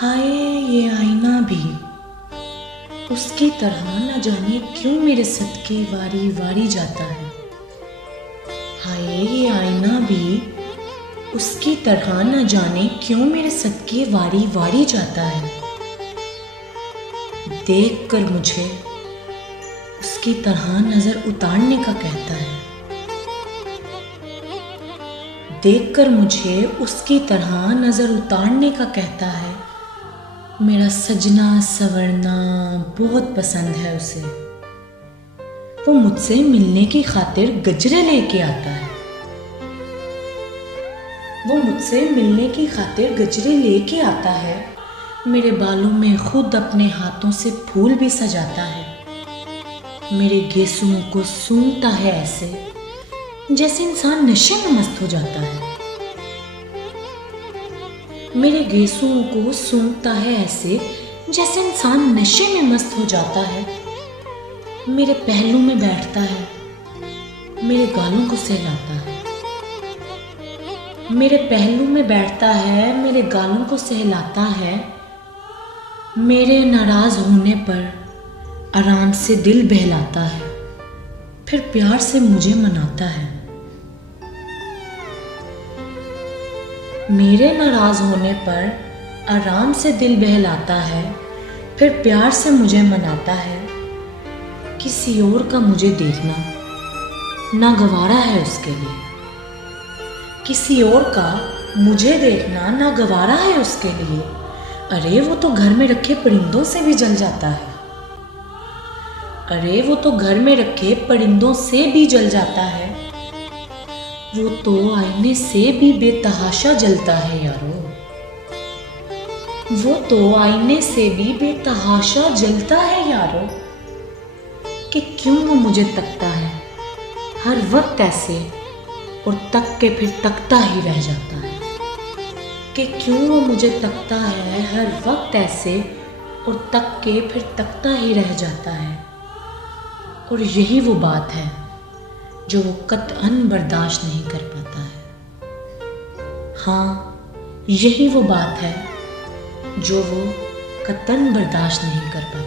हाय ये आईना भी उसकी तरह न जाने क्यों मेरे सदके वारी वारी जाता है। हाय ये आईना भी उसकी तरह न जाने क्यों मेरे सदके वारी वारी जाता है। देख कर मुझे उसकी तरह नजर उतारने का कहता है। देख कर मुझे उसकी तरह नजर उतारने का कहता है। मेरा सजना संवरना बहुत पसंद है उसे। वो मुझसे मिलने की खातिर गजरे लेके आता है। वो मुझसे मिलने की खातिर गजरे लेके आता है। मेरे बालों में खुद अपने हाथों से फूल भी सजाता है। मेरे गेसुओं को सूंघता है ऐसे जैसे इंसान नशे में मस्त हो जाता है। मेरे गेसुओं को सूंघता है ऐसे जैसे इंसान नशे में मस्त हो जाता है। मेरे पहलू में बैठता है, मेरे गालों को सहलाता है। मेरे पहलू में बैठता है, मेरे गालों को सहलाता है। मेरे नाराज होने पर आराम से दिल बहलाता है, फिर प्यार से मुझे मनाता है। मेरे नाराज होने पर आराम से दिल बहलाता है, फिर प्यार से मुझे मनाता है। किसी और का मुझे देखना नागवारा है उसके लिए। किसी और का मुझे देखना नागवारा है उसके लिए। अरे वो तो घर में रखे परिंदों से भी जल जाता है। अरे वो तो घर में रखे परिंदों से भी जल जाता है। वो तो आईने से भी बेतहाशा जलता है यारो। वो तो आईने से भी बेतहाशा जलता है यारो। कि क्यों वो मुझे तकता है हर वक्त ऐसे और तक के फिर तकता ही रह जाता है। कि क्यों वो मुझे तकता है हर वक्त ऐसे और तक के फिर तकता ही रह जाता है। और यही वो बात है जो वो कतअन बर्दाश्त नहीं कर पाता है। हाँ, यही वो बात है जो वो कतअन बर्दाश्त नहीं कर पाता।